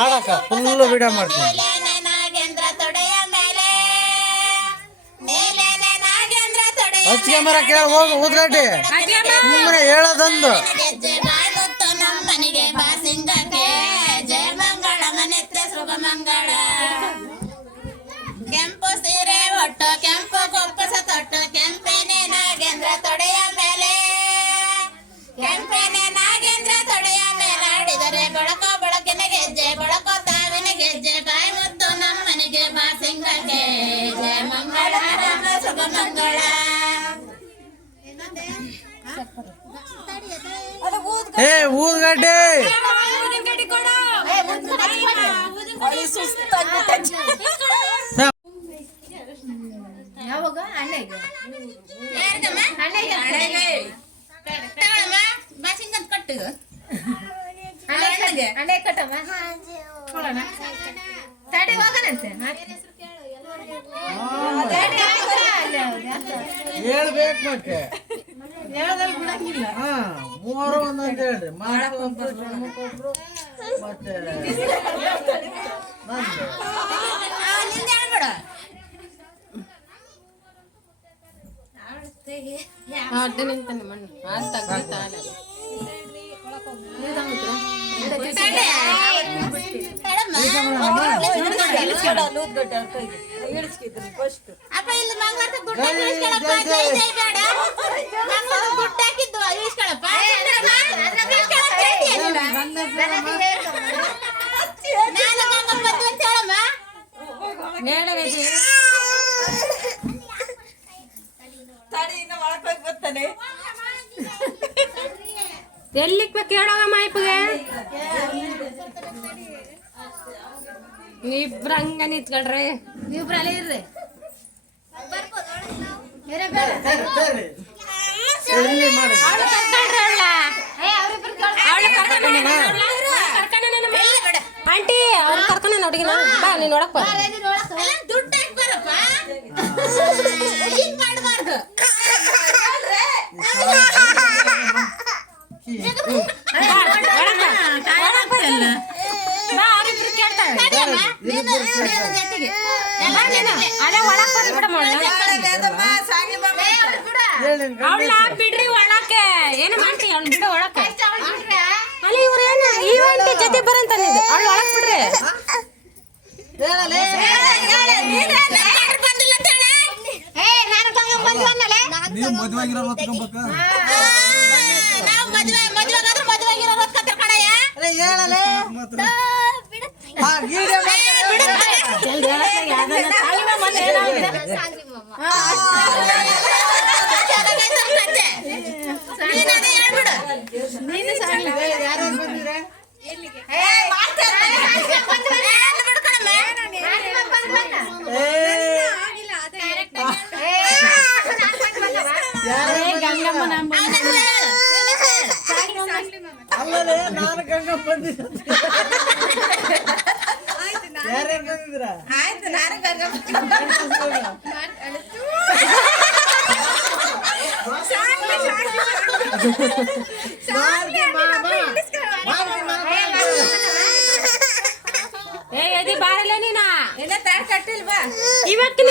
ಮಾಡಕ full video ಮಾಡ್ತೀನಿ. ಹಚ್ಚಿಗೆ ಮರ ಕೇಳ ಹೋಗು ಊದ್ಗಡ್ಡಿ ಸುಮ್ಮನೆ ಹೇಳೋದೊಂದು. ನಮ್ಮನಿಗೆ ಬಾಸಿಂಗಕ್ಕೆ ಜಯ ಮಂಗಳ ಮನೆತ್ತೆ ಶುಭ ಮಂಗಳ. ಕೆಂಪು ಸೀರೆ ಒಟ್ಟು ಕೆಂಪು ಕೊಪ್ಪಸ ತೊಟ್ಟು ಕೆಂಪೇನೆ ನಾಗೇಂದ್ರ ತೊಡೆಯ ಮೇಲೆ. ಕೆಂಪೇನೆ ನಾಗೇಂದ್ರ ತೊಡೆಯ ಮೇಲಾಡಿದರೆ ಬಡಕೋ ಬಡಕಿನ ಗೆಜ್ಜೆ ಬಡಕೋ ತಾವಿನ ಗೆಜ್ಜೆ ಕಾಯಿ ಮುತ್ತು ನಮ್ಮನಿಗೆ ಬಾಸಿಂಗಕ್ಕೆ ಜಯ ಮಂಗಳ ಶುಭ ಮಂಗಳ. ಏ ಊದ್ಗಡ್ಡಿ ಯಾವಾಗ ಅಣ್ಣಗೆ ಬಾಸಿಂಗಂತ ಕಟ್ಟು ಅಣ್ಣೆ ಕಟ್ಟಮ್ಮ ತಡೆ ಹೋಗನಂತೆ ಹೇಳ್ಬೇಕು ಮತ್ತೆ ಮೂವರು ಒಂದೊಂದು ಹೇಳ್ರಿ ಮಾಡ್ಕೊಬ್ರು ಮತ್ತೆ ಅಪ್ಪ ಇಲ್ಲಿ ಮಂಗಳವಾರ ದುಡ್ಡು ಇಳಿಸ್ಕೊಳಪ್ಪ ಜೈ ಜೈ ಬೇಡ ಮಂಗಳವಾರ ದುಡ್ಡು ಹಾಕಿದ್ದು ಇಳಿಸ್ಕೊಳಪ್ಪ ನಾನು ಮಂಗಳ ಬಂದು ಅಂತ ಹೇಳಮ್ಮ ಎಲ್ಲಿಕ್ ಬೇಕು ಹೇಳೋಗಮ್ಮ ಇಪ್ಪಗೆ ಇಬ್ರು ಹಂಗ ನಿಂತ್ಕೊಳ್ರಿ ಇಬ್ರಲ್ಲಿ ಇರ್ರಿ ಆಂಟಿ ಅವ್ರು ಕರ್ಕೊಂಡ ನೋಡಿಗಿನ ಬಾ ನೀನ್ ನೋಡಕ್ ಬಾ ದುಡ್ಡು ಹಾಕಿ ಬರಪ್ಪ ಹಿಂಗ್ ಮಾಡಬಾರ್ದು ಅವಳ ಬಿಡ್ರಿ ಒಳಕ್ಕೆ ಏನು ಮಾಡ್ತಿ ಅವ್ನ ಬಿಡ ಒಳಕ್ಕೆ ಅಲ್ಲಿ ಇವ್ರೇನು ಈವೆಂಟ್ ಜೊತೆ ಬರಂತ ಅವಳು ಒಳಕ್ ಬಿಡ್ರಿ ನೀವು ಮದುವೆಗಿರೋ ಹೊತ್ಕೊಂಬಕ್ಕ ನಾವು ಮದುವೆಗಾದ್ರೂ ಮದುವೆಗಿರೋ ರೊಕ್ಕ ತಗೊಳಯ್ಯ ಹೇಳಲೇ ಅಲ್ಲೇ ನಾನು ಗಂಗಮ್ಮ ಬಂದಿದ್ದ ಯಾರ್ಯಾರು ಬಂದಿದ್ರ ಆಯ್ತು ನಾನು ಬಾರಲ್ಲ ನೀನಾ ಇಲ್ಲ ತಾಡ್ ಕಟ್ಟಿಲ್ವಾ ಇವತ್ತು